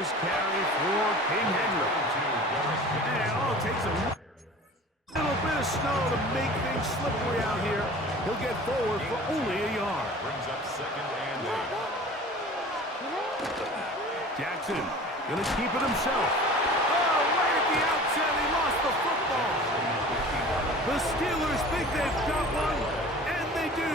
first carry for King Henry. And all it takes a little bit of snow to make things slippery out here. He'll get forward for only a yard. Brings up second and 8. Jackson gonna keep it himself. Oh, right at the outset, he lost the football. The Steelers think they've got one, and they do.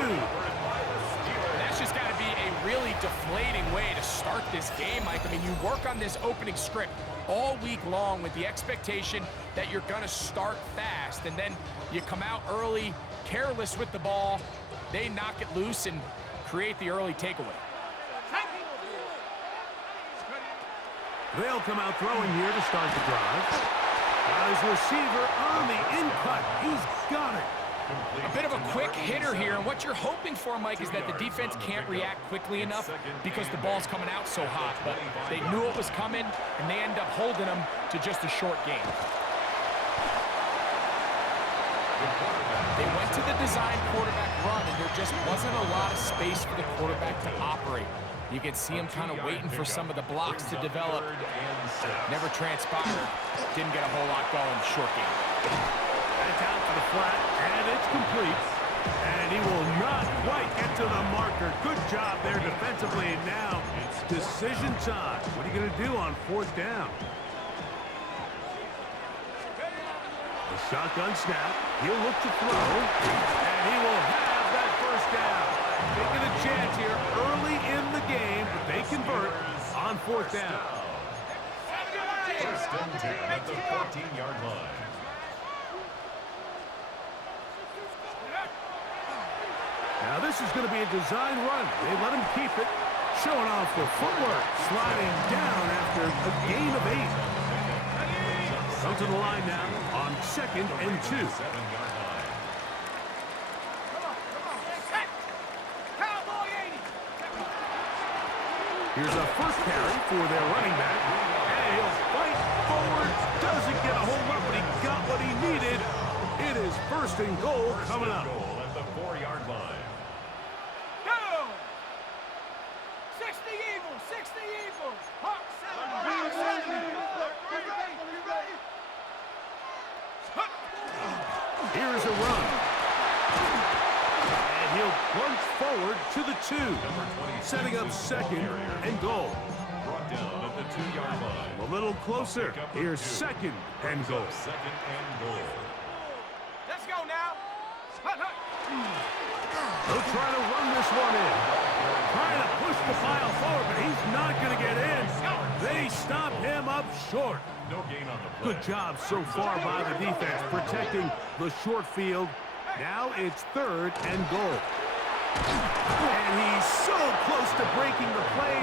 That's just got to be a really deflating way to start this game, Mike. I mean, you work on this opening script all week long with the expectation that you're going to start fast, and then you come out early, careless with the ball. They knock it loose and create the early takeaway. They'll come out throwing here to start the drive. Got his receiver on the in-cut. He's got it. A bit of a quick hitter here, and what you're hoping for, Mike, is that the defense can't react quickly enough because the ball's coming out so hot. But they knew it was coming, and they end up holding them to just a short game. They went to the design quarterback run, and there just wasn't a lot of space for the quarterback to operate. You can see him kind of waiting for some of the blocks to develop. Never transpired. Didn't get a whole lot going short game. That's out for the flat, and it's complete. And he will not quite get to the marker. Good job there defensively, and now it's decision time. What are you going to do on fourth down? The shotgun snap. He'll look to throw, and he will have that first down. Taking a chance here early in the game, but they convert on fourth down. First and 10 at the 14-yard line. Now this is going to be a design run. They let him keep it. Showing off the footwork. Sliding down after a gain of 8. Come to the line now on 2nd and 2. 7-yard line. Here's a first carry for their running back. And he'll fight forward. Doesn't get a whole lot, but he got what he needed. It is first and goal coming up. Goal at the 4-yard line. Go! 60 Eagles! 60 Eagles! Hawk 7! Hawk 7! Here's a run. And he'll plunge forward to the 2. Setting up second and goal. Brought down at the 2-yard line. A little closer. Here's second and goal. Second and goal. Let's go now! Hut, hut. They'll try to run this one in. Trying to push the pile forward, but he's not going to get in. They stop him up short. No gain on the play. Good job so far by the defense protecting the short field. Now it's third and goal. And he's so close to breaking the play,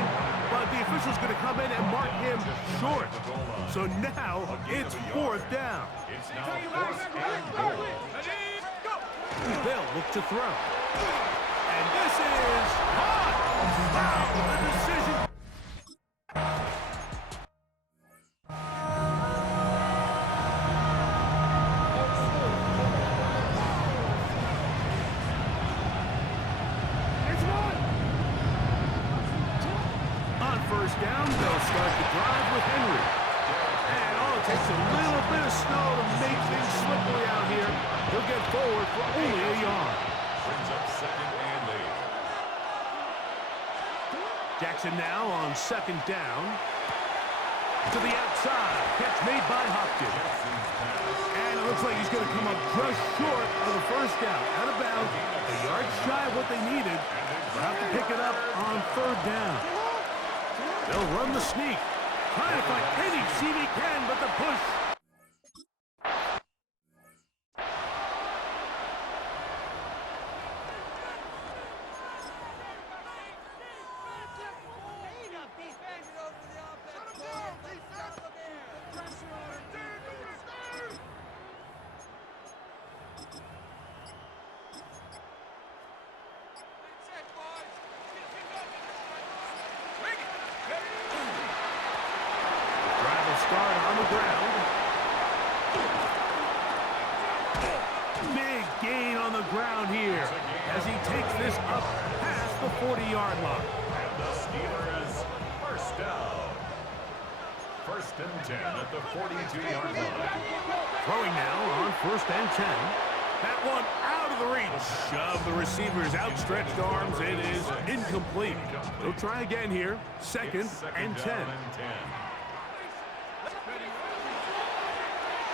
but the official's going to come in and mark him short. So now it's fourth down. It's now fourth and goal. They'll look to throw. And this is caught. Wow, the decision. On first down, they'll start the drive with Henry. And all it takes a little bit of snow to make things slippery out here. He'll get forward for only a yard. Brings up second and 8. Jackson now on second down. To the outside. Catch made by Hopkins. And it looks like he's going to come up just short of the first down. Out of bounds. A yard shy of what they needed. They'll have to pick it up on third down. They'll run the sneak. Trying to find any seam he can, but the push. Start on the ground. Big gain on the ground here as he takes this up past the 40-yard line. And the Steelers first down. First and 10 at the 42-yard line. Throwing now on first and 10. That one out of the reach of the receiver's outstretched arms. It is incomplete. They'll try again here. Second and 10.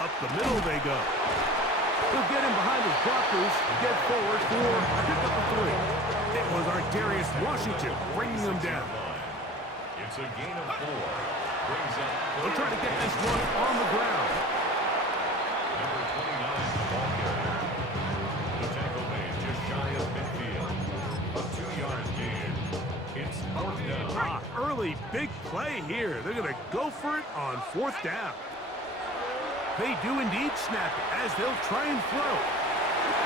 Up the middle they go. He'll get him behind his blockers, get forward for a pickup of 3. It was Darius Washington bringing them down. It's a gain of 4. Brings up. They'll try to get this one on the ground. Number 29, the ball carrier. The tackle made just shy of midfield. A 2-yard gain. It's 4th down. Early big play here. They're going to go for it on 4th down. They do indeed snap it as they'll try and throw.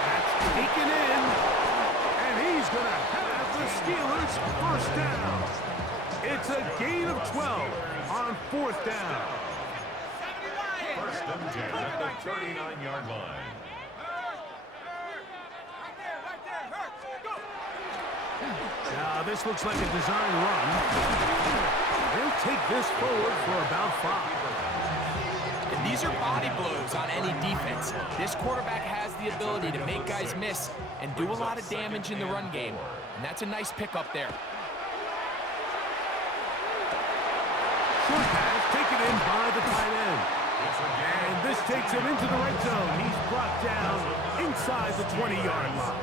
That's taken in. And he's going to have the Steelers first down. It's a gain of 12 on 4th down. First and 10 at the 39-yard line. Now this looks like a design run. They'll take this forward for about 5. And these are body blows on any defense. This quarterback has the ability to make guys miss and do a lot of damage in the run game. And that's a nice pickup there. Short pass taken in by the tight end. And this takes him into the red zone. He's brought down inside the 20-yard line.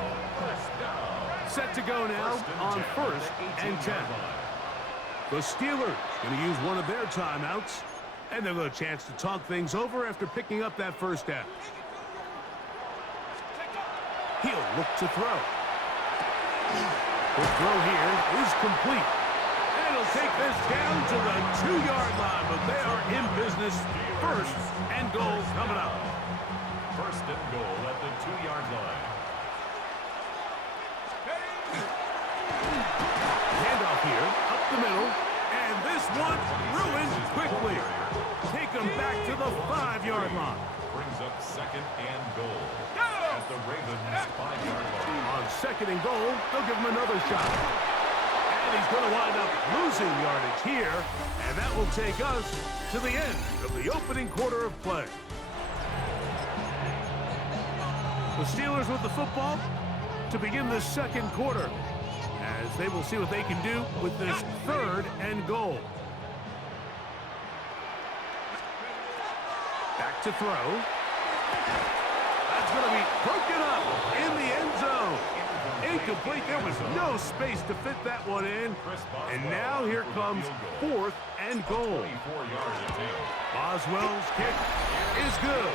Set to go now on first and 10. The Steelers going to use one of their timeouts. And they'll get a chance to talk things over after picking up that first down. He'll look to throw. The throw here is complete. And he'll take this down to the 2-yard line, but they are in business. First and goal coming up. First and goal at the 2-yard line. Handoff here, up the middle. And this one ruined quickly. Take him back to the 5-yard line. Brings up second and goal at the Ravens' 5-yard line. On second and goal, they'll give him another shot. And he's going to wind up losing yardage here. And that will take us to the end of the opening quarter of play. The Steelers with the football to begin the second quarter, as they will see what they can do with this third and goal. Back to throw. That's going to be broken up in the end zone. Incomplete. There was no space to fit that one in. And now here comes fourth and goal. Boswell's kick is good.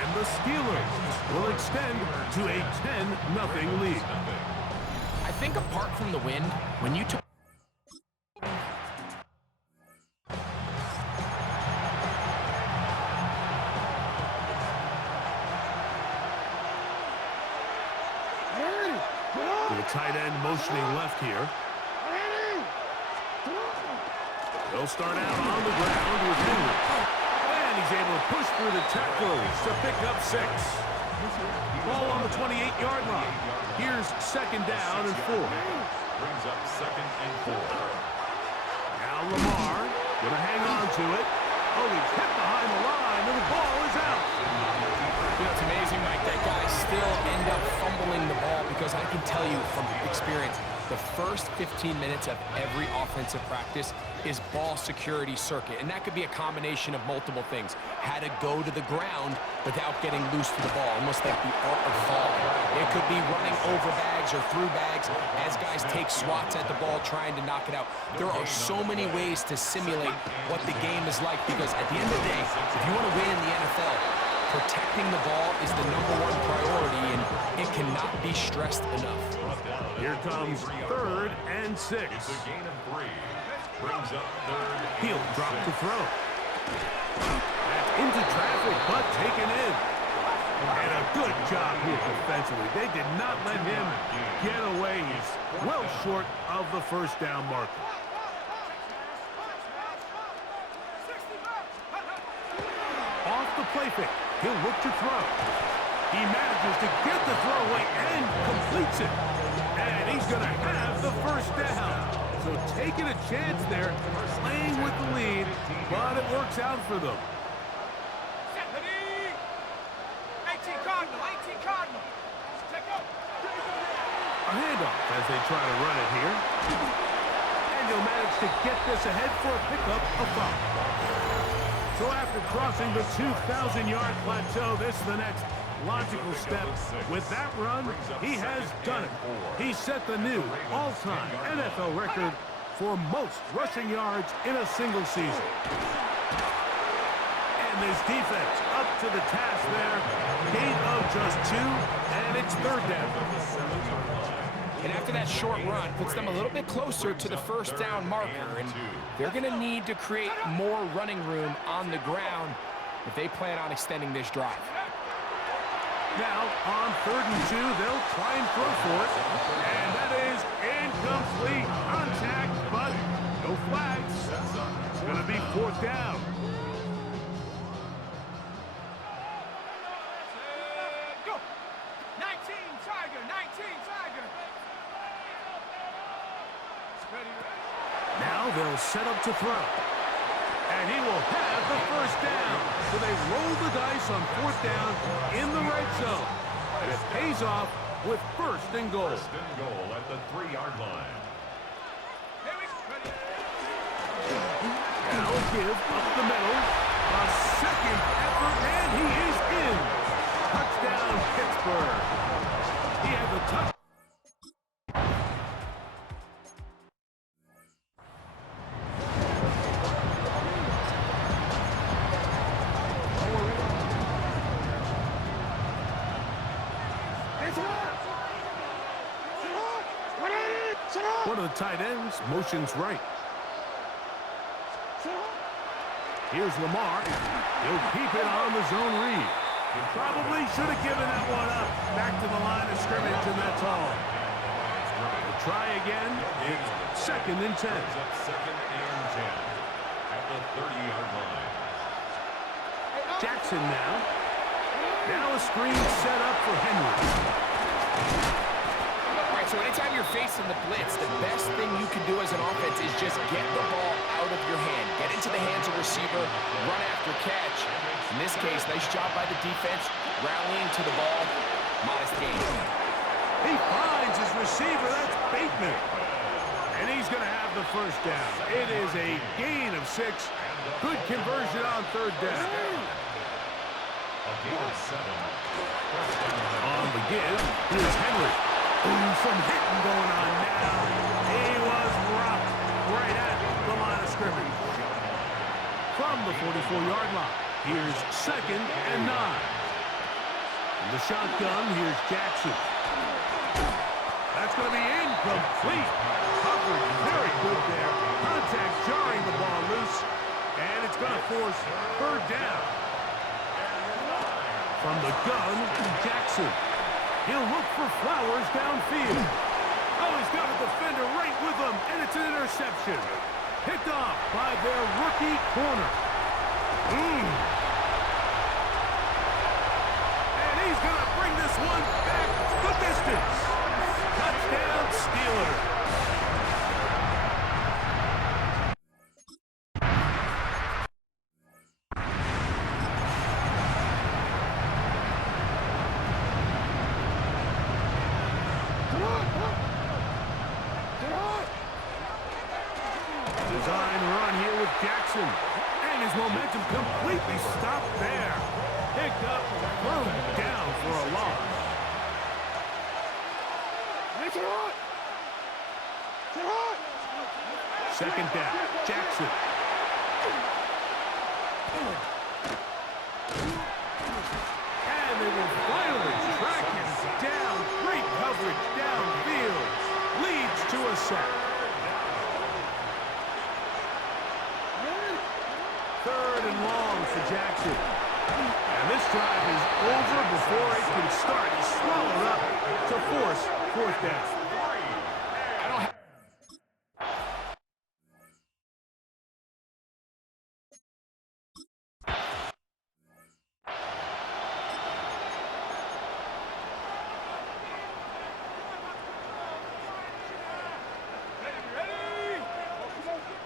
And the Steelers will extend to a 10-0 lead. I think apart from the wind, when you took the tight end motioning left here. They'll start out on the ground with Henry. And he's able to push through the tackles to pick up 6. Ball on the 28-yard line. Here's second down and 4. Brings up second and 4. Now Lamar going to hang on to it. Oh, he's hit behind the line, and the ball is out. You know, it's amazing, Mike, that guys still end up fumbling the ball because I can tell you from experience, the first 15 minutes of every offensive practice is ball security circuit, and that could be a combination of multiple things. How to go to the ground without getting loose to the ball, almost like the art of falling. It could be running over bags or through bags as guys take swats at the ball trying to knock it out. There are so many ways to simulate what the game is like because at the end of the day, if you want to win in the NFL, protecting the ball is the #1 priority, and it cannot be stressed enough. Here comes third and 6. It's a gain of 3. Brings up third. He'll drop to throw. That's into traffic, but taken in. And a good job here defensively. They did not let him get away. He's well short of the first down marker. Off the play fake. He'll look to throw. He manages to get the throw away and completes it. And he's going to have the first down. So taking a chance there, playing with the lead, but it works out for them. Set, ready. 18 Cardinal, 18 Cardinal. Check out. A handoff as they try to run it here. And he'll manage to get this ahead for a pickup of 5. So after crossing the 2,000-yard plateau, this is the next logical step. With that run, he has done it. He set the new all-time NFL record for most rushing yards in a single season. And this defense up to the task there. Gain of just 2, and it's 3rd down. And after that short run, puts them a little bit closer to the first down marker. And they're going to need to create more running room on the ground if they plan on extending this drive. Now, on 3rd and 2, they'll try and throw for it. And that is incomplete contact, but no flags. It's going to be 4th down. Go. 19 Tiger, 19 Tiger. Ready, ready. Now they'll set up to throw. And he will have the first down. So they roll the dice on 4th down in the red zone. And it pays off with 1st and goal. 1st and goal at the 3-yard line. Here we go. Ready. Now give up the middle. A 2nd effort, and he is in. Touchdown, Pittsburgh. He had the touch. One of the tight ends motions right. Here's Lamar. He'll keep it on the zone read. He probably should have given that one up. Back to the line of scrimmage, and that's all. We'll try again. It's 2nd and 10. 2nd and 10 at the 30-yard line. Jackson now. Now a screen set up for Henry. So anytime you're facing the blitz, the best thing you can do as an offense is just get the ball out of your hand. Get into the hands of receiver, run after catch. In this case, nice job by the defense, rallying to the ball. Modest gain. He finds his receiver. That's Bateman. And he's going to have the first down. It is a gain of 6. Good conversion on 3rd down. A gain of 7. On the give, here's Henry. Ooh, some hitting going on now. He was rocked right at the line of scrimmage. From the 44-yard line, here's 2nd and 9. In the shotgun, here's Jackson. That's going to be incomplete. Coverage very good there. Contact jarring the ball loose. And it's going to force 3rd down. From the gun, Jackson. He'll look for Flowers downfield. Oh, he's got a defender right with him, and it's an interception. Picked off by their rookie corner. And he's going to bring this one back the distance. Touchdown, Steelers. Design run here with Jackson. And his momentum completely stopped there. Picked up, thrown down for a loss. 2nd down, Jackson. And they will finally track him down. Great coverage downfield. Leads to a sack. 3rd and long for Jackson. And this drive is over before it can start. He's swallowed up to force 4th down. Ready, ready.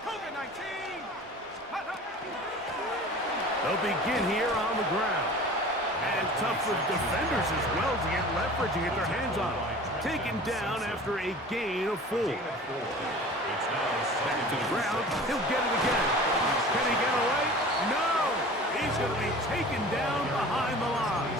Cover 19. Hot, hot. They'll begin here on the ground. And tough for defenders as well to get leverage and get their hands on him. Taken down after a gain of 4. Back to the ground. He'll get it again. Can he get away? No! He's going to be taken down behind the line.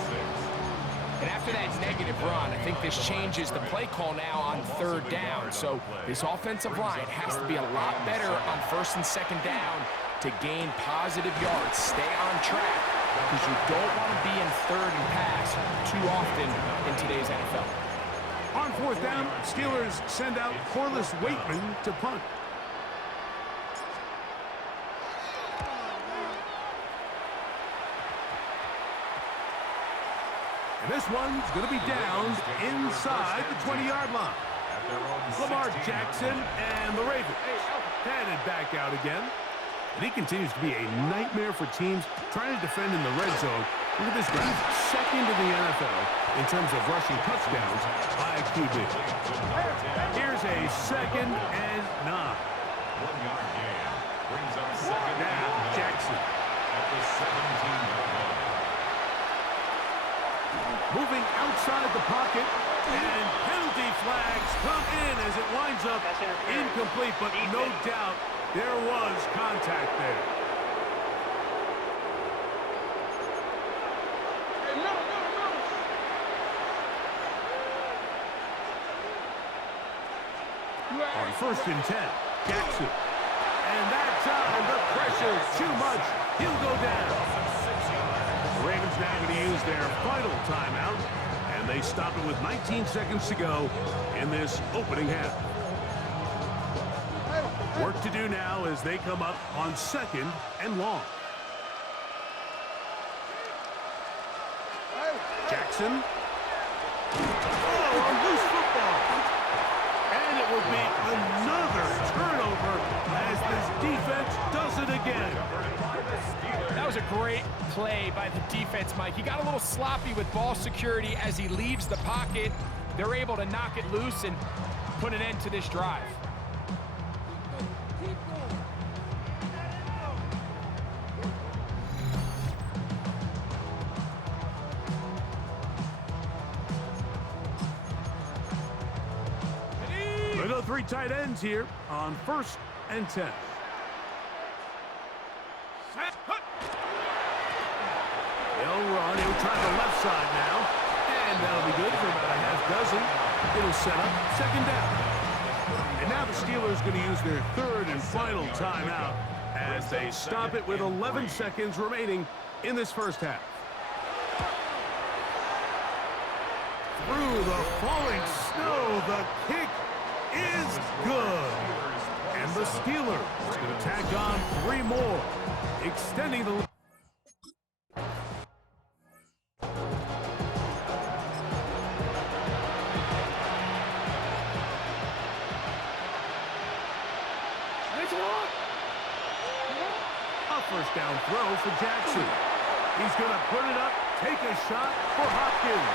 And after that negative run, I think this changes the play call now on 3rd down. So this offensive line has to be a lot better on 1st and 2nd down to gain positive yards. Stay on track because you don't want to be in 3rd and pass too often in today's NFL. On 4th down, Steelers send out Corliss Waitman to punt. And this one's going to be downed inside the 20-yard line. Lamar Jackson and the Ravens headed back out again. And he continues to be a nightmare for teams trying to defend in the red zone. Look at this guy, 2nd in the NFL in terms of rushing touchdowns by a QB. Here's a 2nd and 9. 1-yard gain brings up 2nd Now, and 9 Jackson. at the 17-yard line. Moving outside the pocket, and penalty flags come in as it winds up incomplete, but no doubt there was contact there. On 1st and 10, Jackson. And that time, the pressure's too much. He'll go down. The Ravens now going to use their final timeout, and they stop it with 19 seconds to go in this opening half. Work to do now as they come up on 2nd and long. Jackson. Oh, a loose football. And it will be another turnover as this defense does it again. That was a great play by the defense, Mike. He got a little sloppy with ball security as he leaves the pocket. They're able to knock it loose and put an end to this drive. They go 3 tight ends here on 1st and 10. He'll run. He'll try the left side now. And that'll be good for about a half dozen. It'll set up 2nd down. And now the Steelers going to use their 3rd and final timeout as they stop it with 11 seconds remaining in this first half. Through the falling snow, the kick is good. And the Steelers is going to tack on 3 more, extending the lead. A 1st down throw for Jackson. He's going to put it up, take a shot for Hopkins.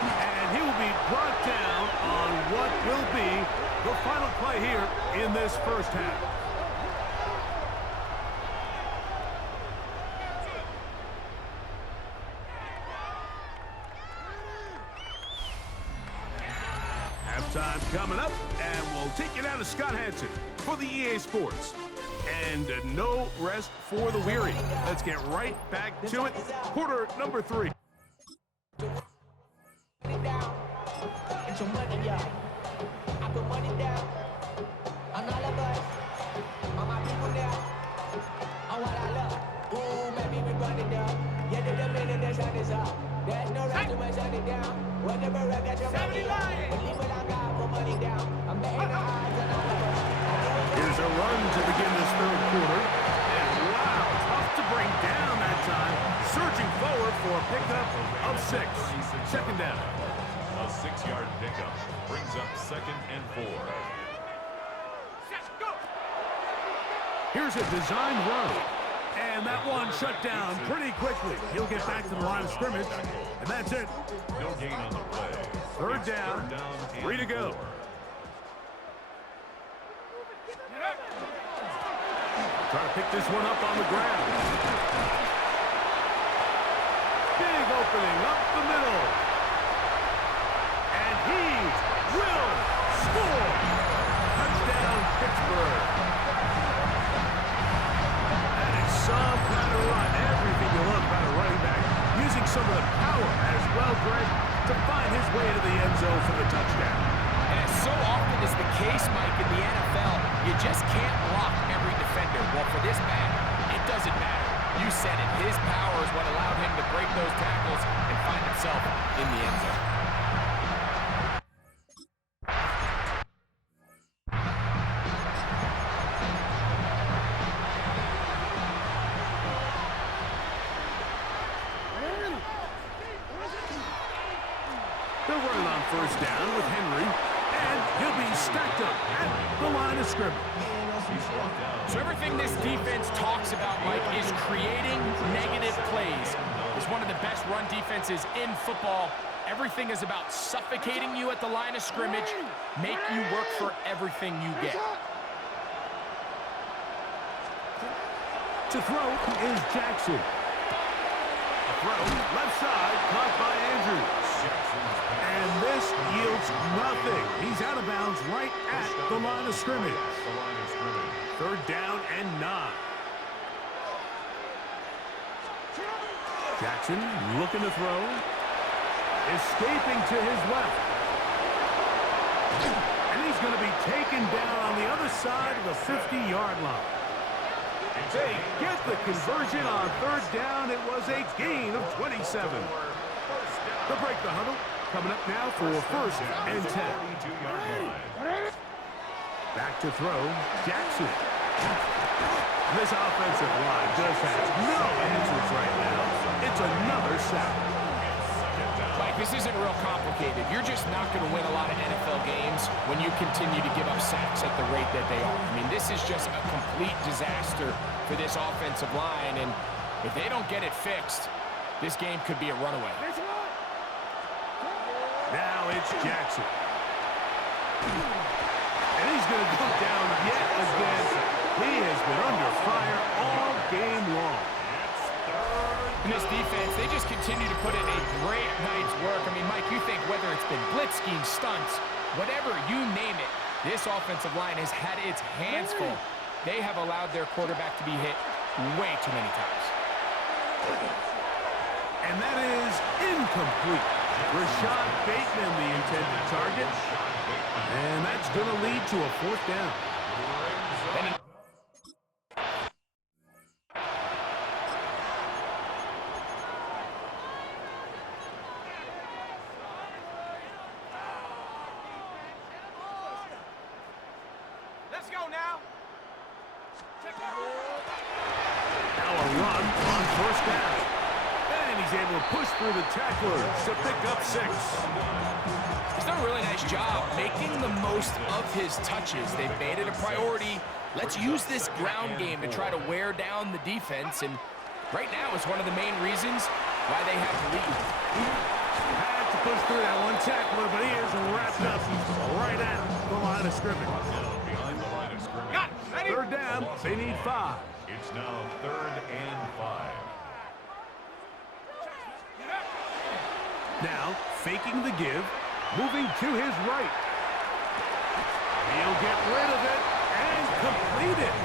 And he will be brought down on what will be the final play here in this first half. Halftime coming up, and we'll take it out to Scott Hansen for the EA Sports. And no rest for the weary. Let's get right back to it. Quarter number 3. There's no right to shut it down. Whatever I got your money lying. Believe what I got, put money down. I'm betting the odds and all of us. Here's a run to begin this 3rd quarter. And wow, tough to bring down that time. Surging forward for a pickup of 6. 2nd down. A 6-yard pickup brings up 2nd and 4. Set, go. Here's a designed run. And that one shut down pretty quickly. He'll get back to the line of scrimmage, and that's it. No gain on the play. 3rd down, 3 to go. Trying to pick this one up on the ground. Big opening up the middle. And he will score. Touchdown, Pittsburgh. That is some kind of run. Everything you love about a running back. Using some of the power as well, Greg, to find his way to the end zone for the touchdown. And as so often is the case, Mike, in the NFL, you just can't block every defender. Well, for this man, it doesn't matter. You said it. His power is what allowed him to break those tackles and find himself in the end zone. They're running on first down with Henry, and he'll be stacked up at the line of scrimmage. So everything this defense talks about, Mike, is creating negative plays. It's one of the best run defenses in football. Everything is about suffocating you at the line of scrimmage, make you work for everything you get. To throw is Jackson. A throw, left side, caught by Andrews. And this yields nothing. He's out of bounds right at the line of scrimmage. Third down and 9. Jackson looking to throw. Escaping to his left. And he's going to be taken down on the other side of the 50-yard line. They get the conversion on third down. It was a gain of 27. They'll break the huddle. Coming up now for first and 10. Back to throw, Jackson. This offensive line just has no answers right now. It's another sack. Mike, this isn't real complicated. You're just not going to win a lot of NFL games when you continue to give up sacks at the rate that they are. I mean, this is just a complete disaster for this offensive line, and if they don't get it fixed, this game could be a runaway. Now it's Jackson. And he's going to go down yet again. He has been under fire all game long. In this defense, they just continue to put in a great night's work. I mean, Mike, you think whether it's been blitz scheme, stunts, whatever you name it, this offensive line has had its hands full. They have allowed their quarterback to be hit way too many times. And that is incomplete. Rashad Bateman, the intended target. And that's going to lead to a fourth down. Let's go now. Now a run on first down. And he's able to push through the tacklers to pick up 6. He's done a really nice job making the most of his touches. They've made it a priority. Let's use this ground game to try to wear down the defense, and right now it's one of the main reasons why they have the lead. Had to push through that one tackler, but he is wrapped up right at the line of scrimmage. Third down, they need 5. It's now 3rd and 5. Now, faking the give, moving to his right. He'll get rid of it and complete it.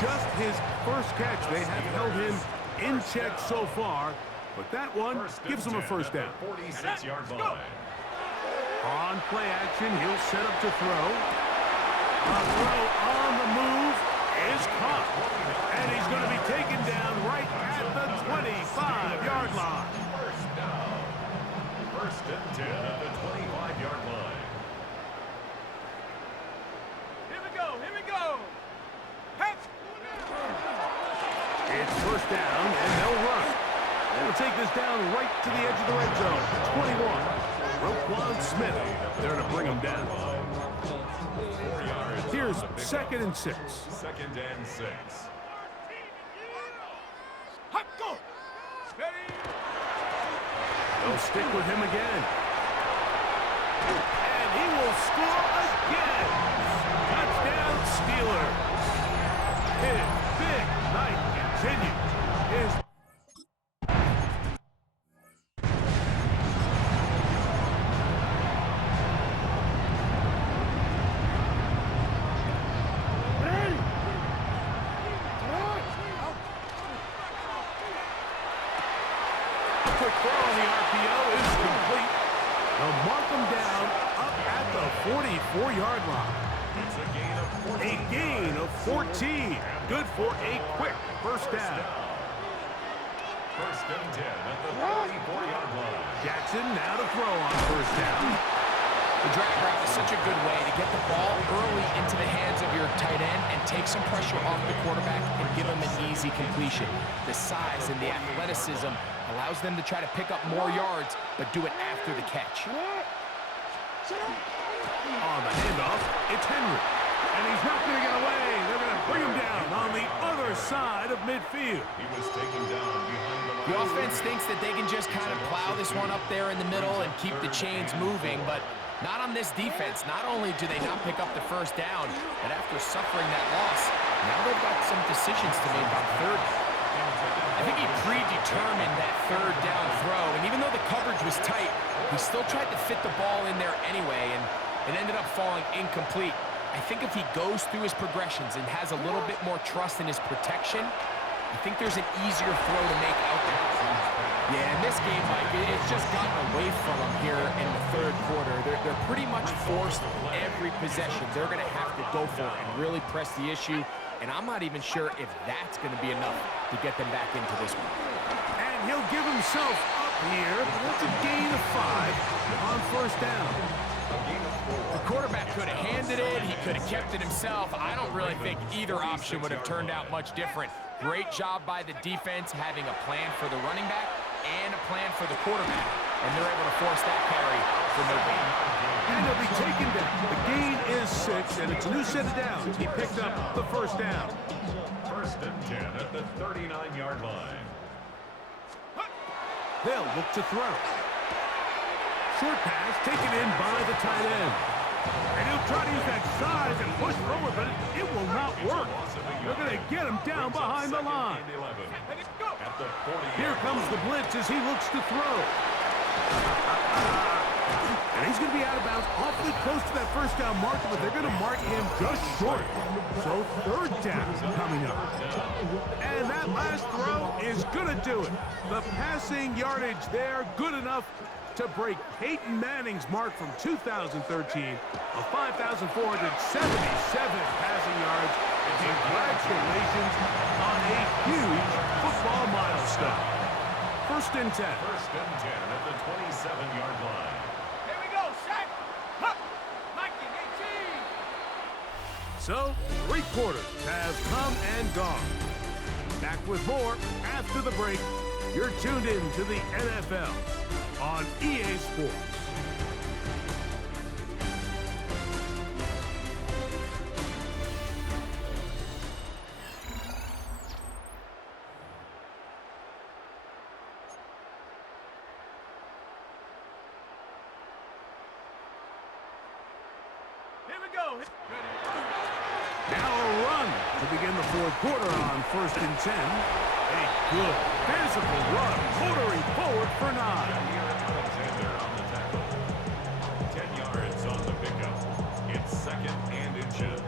Just his first catch. They have held him in check so far, but that one gives him a first down. 46-yard line. On play action, he'll set up to throw. A throw on the move is caught. And he's going to be taken down right at the 25-yard line. First and 10 at the 25-yard line. Here we go. Hey! It's first down, and they'll run. They'll take this down right to the edge of the red zone. 21. Roquan Smith there to bring him down. 4 yards. Here's 2nd and 6. 2nd and 6. Hot go! Ready? They'll stick with him again. And he will score again. Touchdown Steelers. His quick throw on the RPO is complete. They'll mark them down up at the 44-yard line. It's a gain of 14. A gain of 14. Good for a quick first down. First and 10 at the 44-yard line. Jackson now to throw on first down. The drag route is such a good way to get the ball early into the hands of your tight end and take some pressure off the quarterback and give him an easy completion. The size and the athleticism allows them to try to pick up more yards, but do it after the catch. On the handoff, it's Henry. And he's not going to get away. They're going to bring him down on the other side of midfield. He was taken down behind the The offense thinks that they can just kind of plow this one up there in the middle and keep the chains moving, but not on this defense. Not only do they not pick up the first down, but after suffering that loss, now they've got some decisions to make on third. I think he predetermined that third down throw, and even though the coverage was tight, he still tried to fit the ball in there anyway, and it ended up falling incomplete. I think if he goes through his progressions and has a little bit more trust in his protection, I think there's an easier throw to make out there. Yeah, in this game, Mike, it's just gotten away from them here in the third quarter. They're pretty much forced every possession. They're going to have to go for it and really press the issue, and I'm not even sure if that's going to be enough to get them back into this one. And he'll give himself up here, but that's a gain of 5 on first down. The quarterback could have handed it. He could have kept it himself. I don't really think either option would have turned out much different. Great job by the defense having a plan for the running back and a plan for the quarterback, and they're able to force that carry for no gain. And he'll be taken down. The gain is 6, and it's a new set of downs. He picked up the first down. First and 10 at the 39-yard line. They'll look to throw. Short pass taken in by the tight end. And he'll try to use that size and push forward, but it will not work. They're going to get him down behind the line. Here comes the blitz as he looks to throw. And he's going to be out of bounds awfully close to that first down marker, but they're going to mark him just short. So third down coming up. And that last throw is going to do it. The passing yardage there, good enough to break Peyton Manning's mark from 2013 of 5,477 passing yards. Congratulations on a huge football milestone. First and 10. First and 10 at the 27-yard line. Here we go, set. Hup. Mikey, 18. So, 3 quarters have come and gone. Back with more after the break. You're tuned in to the NFL on EA Sports. Here we go. Now a run to begin the fourth quarter on first and 10. A good physical run, motoring forward for 9. Alexander on the tackle. 10 yards on the pickup. It's second and inches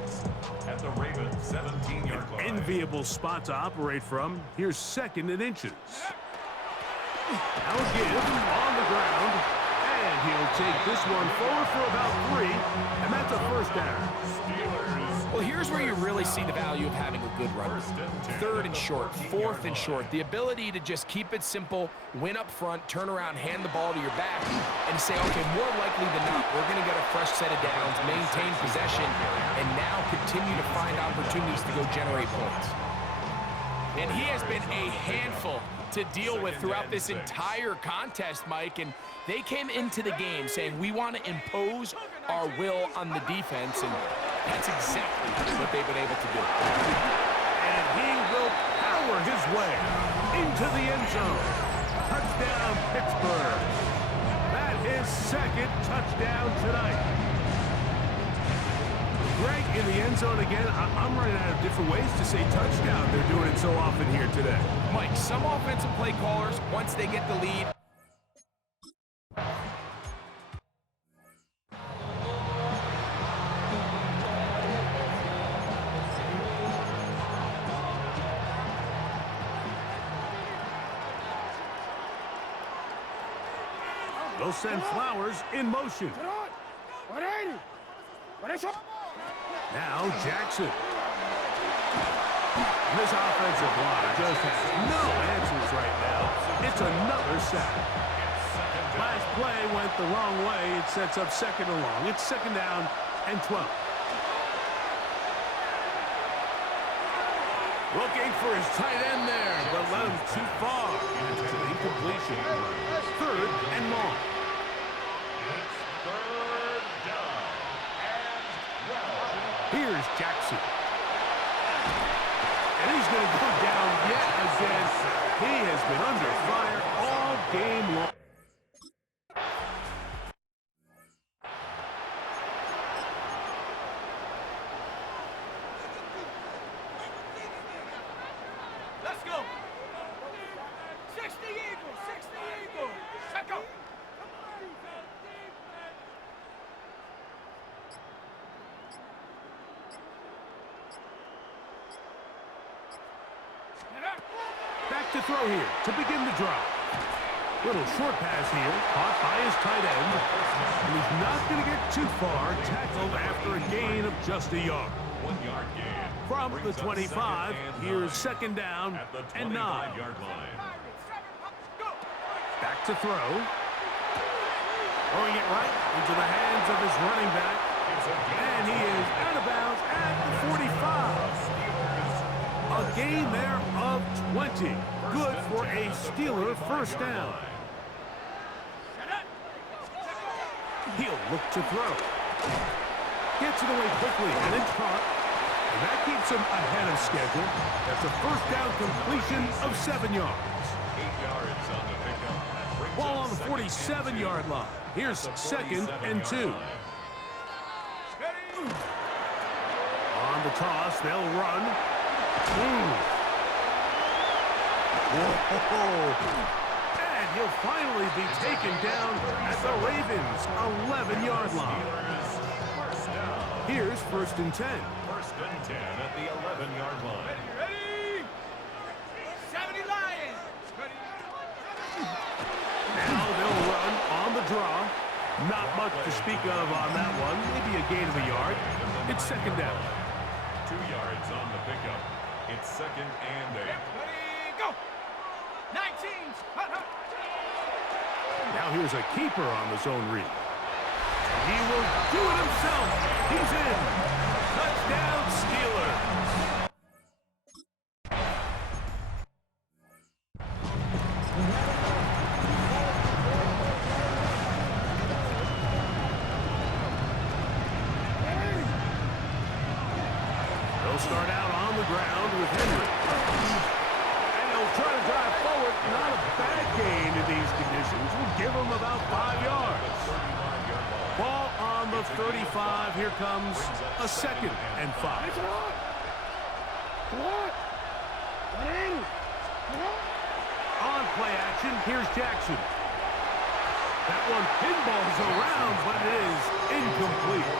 at the Ravens 17-yard line. Enviable spot to operate from. Here's second and inches. Now again on the ground. And he'll take this one forward for about 3. And that's a first down. Well, here's where you really see the value of having a good runner. Third and short, fourth and short. The ability to just keep it simple, win up front, turn around, hand the ball to your back, and say, okay, more likely than not, we're going to get a fresh set of downs, maintain possession, and now continue to find opportunities to go generate points. And he has been a handful to deal with throughout this entire contest, Mike, and they came into the game saying, we want to impose our will on the defense, and that's exactly what they've been able to do. And he will power his way into the end zone. Touchdown, Pittsburgh. That is second touchdown tonight. Greg in the end zone again. I'm running out of different ways to say touchdown. They're doing it so often here today. Mike, some offensive play callers, once they get the lead, They'll send Flowers in motion. Now Jackson. This offensive line just has no answers right now. It's another sack. Last play went the wrong way. It sets up second and long. It's second down and 12. Looking for his tight end there, but led him too far. It's an incompletion. Third and long. Here's Jackson. And he's going to go down yet again. He has been under fire all game long. Let's go. 60 Eagles, 60 Eagles. Check out. Back to throw here to begin the drive. Little short pass here, caught by his tight end. And he's not going to get too far, tackled after a gain of just a yard. 1 yard gain. From the 25, here's second down at the and 9. 25-yard line. Back to throw. Throwing it right into the hands of his running back. And he is out of bounds at the 45. A gain there of 20. Good for a Steeler first down. He'll look to throw. Gets it away quickly and it's caught. And that keeps him ahead of schedule. That's a first down completion of 7 yards. 8 yards on the pickup. Ball on the 47-yard line. Here's second and 2. On the toss, they'll run. Whoa. And he'll finally be taken down at the Ravens' 11-yard line. Here's first and 10. First and 10 at the 11-yard line. Ready? 70 Lions. Ready? Now they'll run on the draw. Not much to speak of on that one. Maybe a gain of a yard. It's second down. 2 yards on the pickup. It's second and 8. Ready? Go. 19. Now here's a keeper on the zone read. He will do it himself. He's in. Touchdown, Steelers. They'll start out on the ground with Henry. And he'll try to drive forward. Not a bad gain in these conditions. We'll give him about 5 yards. Ball on the 35. Here comes a second and 5. On play action, here's Jackson. That one pinballs around, but it is incomplete.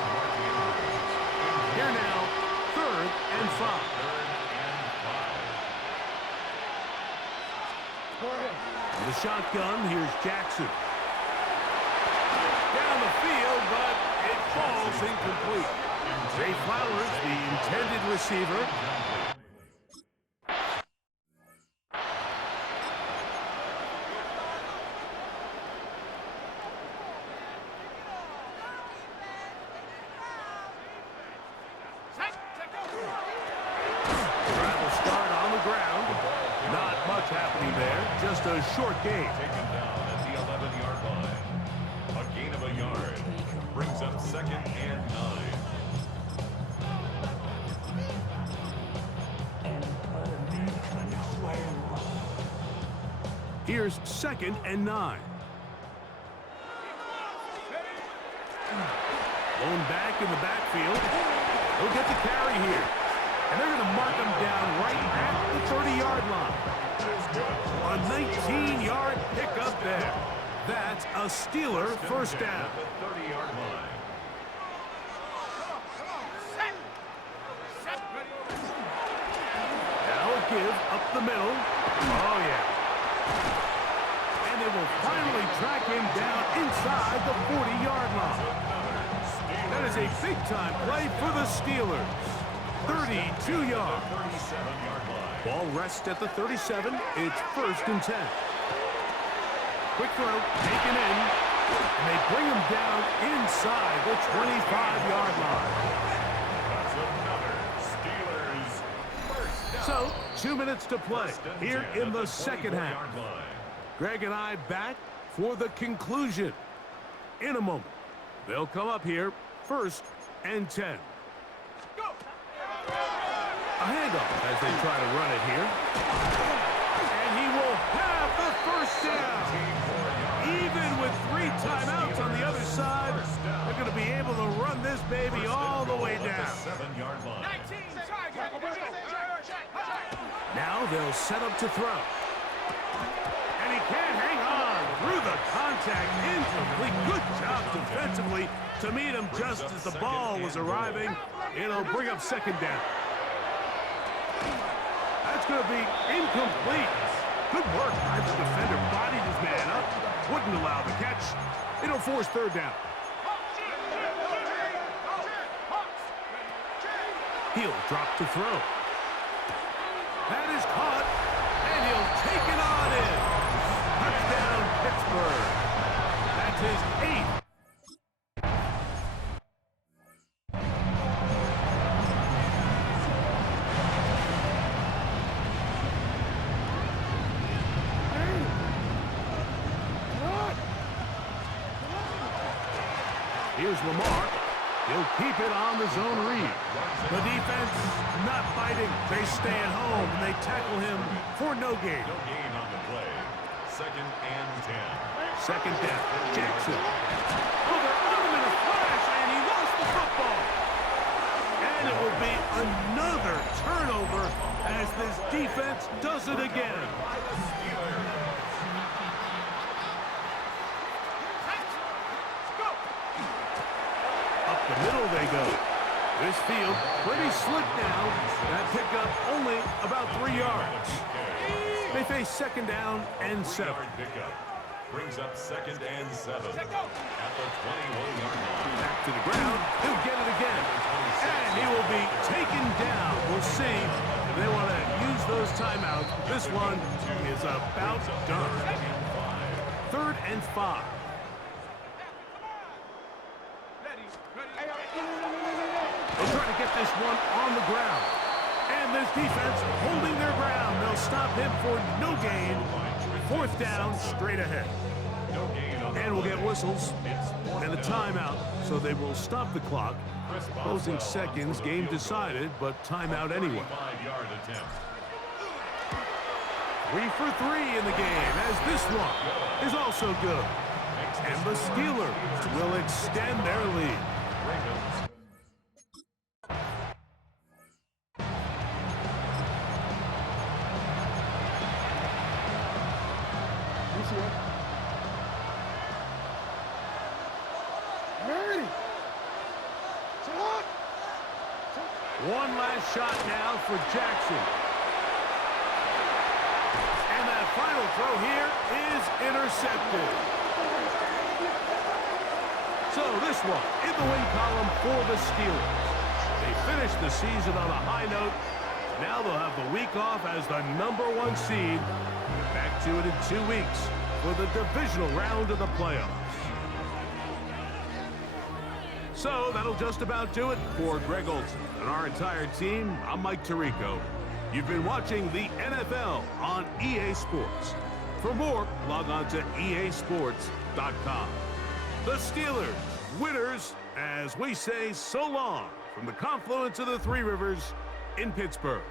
Here now, third and 5. The shotgun, here's Jackson. Down the field, but it falls incomplete. Zay Flowers, the intended receiver. Drive will start on the ground. Not much happening there. Just a short gain. Taken down at the 11-yard line. A gain of a yard brings up second and 9. Here's second and 9. Blown back in the backfield. He'll get the carry here. And they're going to mark him down right at the 30-yard line. A 19-yard pickup there. That's a Steeler first down. At the 30-yard line. Now a give up the middle. Oh, yeah. And they will finally track him down inside the 40-yard line. That is a big-time play for the Steelers. 32 yards. Ball rests at the 37. It's 1st and 10. Quick throw, taken in, and they bring him down inside the 25-yard line. That's another Steelers first down. So, 2 minutes to play here in the second half. Greg and I back for the conclusion in a moment. They'll come up here, 1st and 10. A handoff as they try to run it here. And he will have the 1st down. Even with 3 timeouts on the other side, they're going to be able to run this baby all the way down. 7-yard line. Now they'll set up to throw. And he can't hang on through the contact. Incomplete. Good job defensively to meet him just as the ball was arriving. It'll bring up 2nd down. That's going to be incomplete. Good work by the defender. Bodied his man up. Wouldn't allow the catch. It'll force 3rd down. He'll drop to throw. That is caught, and he'll take it on in. Touchdown, Pittsburgh. That's his 8th. Here's Lamar. He'll keep it on the zone read. The defense not biting. They stay at home, and they tackle him for no gain. No gain on the play. 2nd and 10. 2nd down. Jackson. Oh, they're on him in a flash, and he lost the football. And it will be another turnover as this defense does it again. The middle they go. This field pretty slick now. That pickup only about 3 yards. They face 2nd down and 7. Pickup brings up 2nd and 7 at the 21-yard line. Back to the ground. He'll get it again. And he will be taken down. We'll see if they want to use those timeouts. This one is about done. 3rd and 5. They'll try to get this one on the ground. And this defense holding their ground. They'll stop him for no gain. 4th down, straight ahead. And we'll get whistles and a timeout, so they will stop the clock. Closing seconds, game decided, but timeout anyway. 3 for 3 in the game, as this one is also good. And the Steelers will extend their lead. One last shot now for Jackson. And that final throw here is intercepted. So this one in the win column for the Steelers. They finished the season on a high note. Now they'll have the week off as the #1 seed. Back to it in 2 weeks for the divisional round of the playoffs. So that'll just about do it for Greg Olson and our entire team. I'm Mike Tirico. You've been watching the NFL on EA Sports. For more, log on to easports.com. The Steelers, winners, as we say so long from the confluence of the Three Rivers in Pittsburgh.